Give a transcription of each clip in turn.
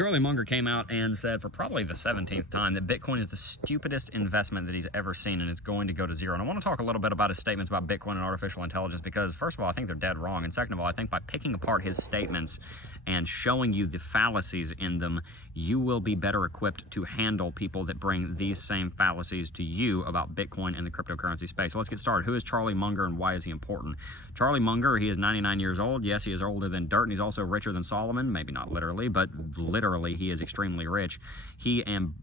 Charlie Munger came out and said for probably the 17th time that Bitcoin is the stupidest investment that he's ever seen and it's going to go to zero. And I want to talk a little bit about his statements about Bitcoin and artificial intelligence because, first of all, I think they're dead wrong. And second of all, I think by picking apart his statements and showing you the fallacies in them, you will be better equipped to handle people that bring these same fallacies to you about Bitcoin and the cryptocurrency space. So let's get started. Who is Charlie Munger and why is he important? Charlie Munger, he is 99 years old. Yes, he is older than dirt and he's also richer than Solomon. Maybe not literally, but literally he is extremely rich. He and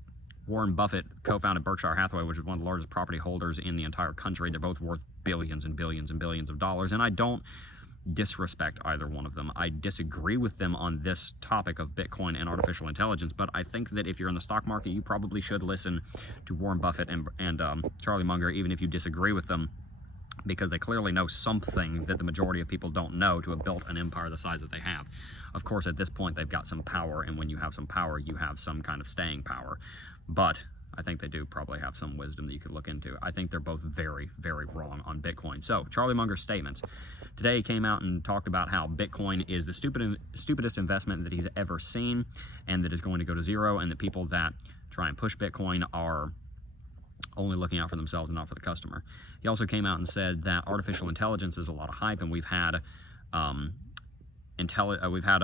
Warren Buffett co-founded Berkshire Hathaway, which is one of the largest property holders in the entire country. They're both worth billions and billions and billions of dollars, and I don't disrespect either one of them. I disagree with them on this topic of Bitcoin and artificial intelligence, but I think that if you're in the stock market, you probably should listen to Warren Buffett and Charlie Munger, even if you disagree with them, because they clearly know something that the majority of people don't know to have built an empire the size that they have. Of course, at this point, they've got some power, and when you have some power, you have some kind of staying power. But I think they do probably have some wisdom that you could look into. I think they're both very, very wrong on Bitcoin. So, Charlie Munger's statements. Today he came out and talked about how Bitcoin is the stupidest investment that he's ever seen, and that is going to go to zero, and that people that try and push Bitcoin are only looking out for themselves and not for the customer. He also came out and said that artificial intelligence is a lot of hype, and we've had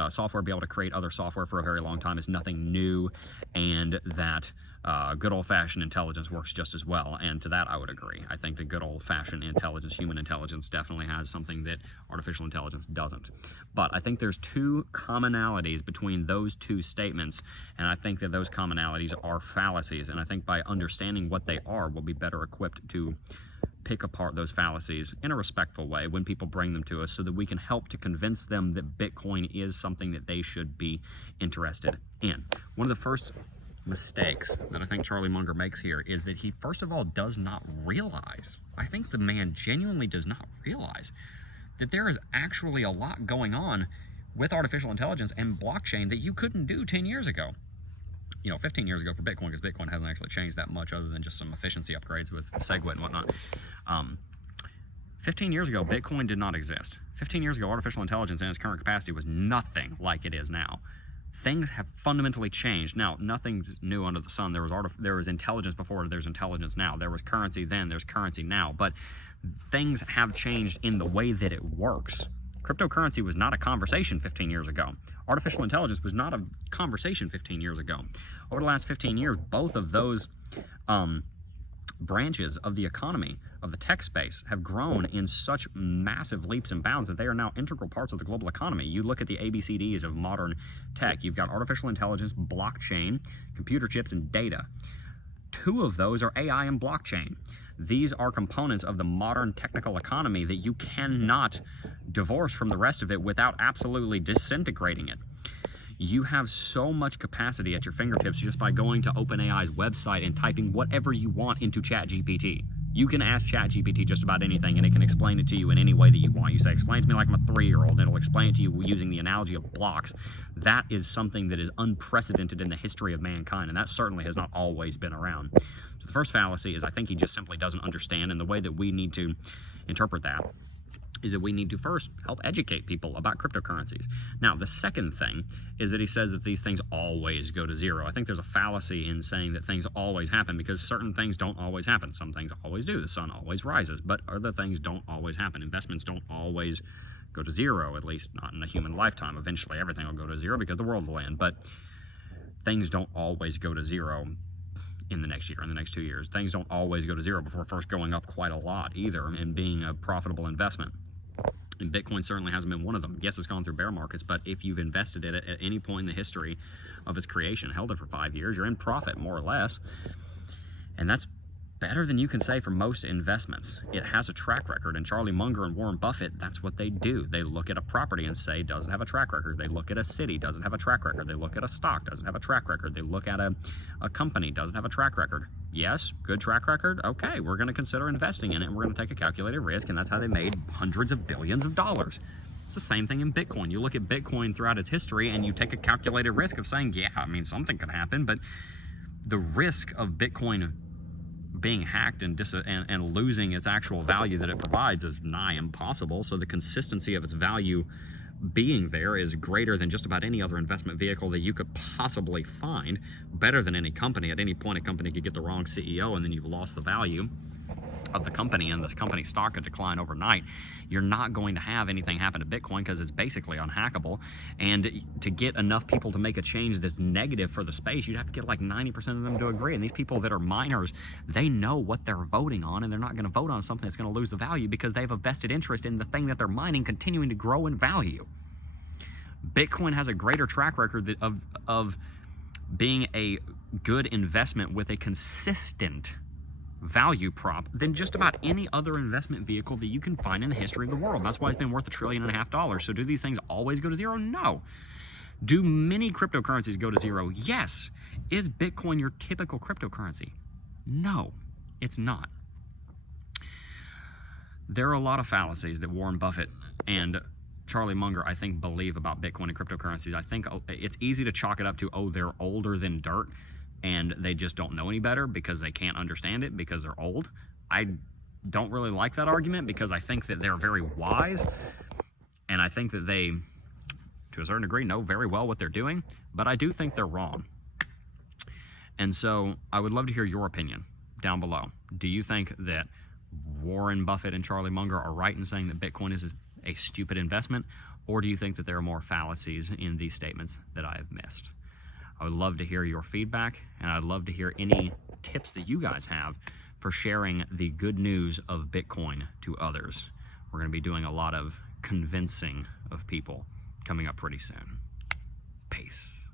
software be able to create other software for a very long time. It's nothing new, and that good old-fashioned intelligence works just as well. And to that, I would agree. I think the good old-fashioned intelligence, human intelligence, definitely has something that artificial intelligence doesn't. But I think there's two commonalities between those two statements, and I think that those commonalities are fallacies. And I think by understanding what they are, we'll be better equipped to pick apart those fallacies in a respectful way when people bring them to us, so that we can help to convince them that Bitcoin is something that they should be interested in. One of the first mistakes that I think Charlie Munger makes here is that he, first of all, does not realize, I think the man genuinely does not realize, that there is actually a lot going on with artificial intelligence and blockchain that you couldn't do 10 years ago. 15 years ago for Bitcoin, because Bitcoin hasn't actually changed that much other than just some efficiency upgrades with SegWit and whatnot. 15 years ago, Bitcoin did not exist. 15 years ago, artificial intelligence in its current capacity was nothing like it is now. Things have fundamentally changed. Now, nothing's new under the sun. There was intelligence before, there's intelligence now. There was currency then, there's currency now. But things have changed in the way that it works. Cryptocurrency was not a conversation 15 years ago. Artificial intelligence was not a conversation 15 years ago. Over the last 15 years, both of those branches of the economy, of the tech space, have grown in such massive leaps and bounds that they are now integral parts of the global economy. You look at the ABCDs of modern tech. You've got artificial intelligence, blockchain, computer chips, and data. Two of those are AI and blockchain. These are components of the modern technical economy that you cannot divorce from the rest of it without absolutely disintegrating it. You have so much capacity at your fingertips just by going to OpenAI's website and typing whatever you want into ChatGPT. You can ask ChatGPT just about anything, and it can explain it to you in any way that you want. You say, explain it to me like I'm a 3-year-old, and it'll explain it to you using the analogy of blocks. That is something that is unprecedented in the history of mankind, and that certainly has not always been around. So the first fallacy is I think he just simply doesn't understand, and the way that we need to interpret that is that we need to first help educate people about cryptocurrencies. Now, the second thing is that he says that these things always go to zero. I think there's a fallacy in saying that things always happen, because certain things don't always happen. Some things always do. The sun always rises, but other things don't always happen. Investments don't always go to zero, at least not in a human lifetime. Eventually, everything will go to zero because the world will end, but things don't always go to zero in the next year, in the next 2 years. Things don't always go to zero before first going up quite a lot either and being a profitable investment. And Bitcoin certainly hasn't been one of them. Yes, it's gone through bear markets, but if you've invested in it at any point in the history of its creation, held it for 5 years, you're in profit, more or less. And that's better than you can say for most investments. It has a track record, and Charlie Munger and Warren Buffett, that's what they do. They look at a property and say, doesn't have a track record. They look at a city, doesn't have a track record. They look at a stock, doesn't have a track record. They look at a company, doesn't have a track record. Yes, good track record. Okay, we're going to consider investing in it, and we're going to take a calculated risk, and that's how they made hundreds of billions of dollars. It's the same thing in Bitcoin. You look at Bitcoin throughout its history, and you take a calculated risk of saying, yeah, I mean, something could happen, but the risk of Bitcoin being hacked and losing its actual value that it provides is nigh impossible. So the consistency of its value being there is greater than just about any other investment vehicle that you could possibly find, better than any company. At any point, a company could get the wrong CEO and then you've lost the value of the company and the company stock could decline overnight. You're not going to have anything happen to Bitcoin because it's basically unhackable. And to get enough people to make a change that's negative for the space, you'd have to get like 90% of them to agree. And these people that are miners, they know what they're voting on, and they're not going to vote on something that's going to lose the value because they have a vested interest in the thing that they're mining continuing to grow in value. Bitcoin has a greater track record of being a good investment with a consistent value prop than just about any other investment vehicle that you can find in the history of the world. That's why it's been worth $1.5 trillion. So do these things always go to zero? No. Do many cryptocurrencies go to zero? Yes. Is Bitcoin your typical cryptocurrency? No, it's not. There are a lot of fallacies that Warren Buffett and Charlie Munger, I think, believe about Bitcoin and cryptocurrencies. I think it's easy to chalk it up to, oh, they're older than dirt, and they just don't know any better because they can't understand it because they're old. I don't really like that argument because I think that they're very wise, and I think that they, to a certain degree, know very well what they're doing, but I do think they're wrong. And so I would love to hear your opinion down below. Do you think that Warren Buffett and Charlie Munger are right in saying that Bitcoin is a stupid investment, or do you think that there are more fallacies in these statements that I have missed? I would love to hear your feedback, and I'd love to hear any tips that you guys have for sharing the good news of Bitcoin to others. We're going to be doing a lot of convincing of people coming up pretty soon. Peace.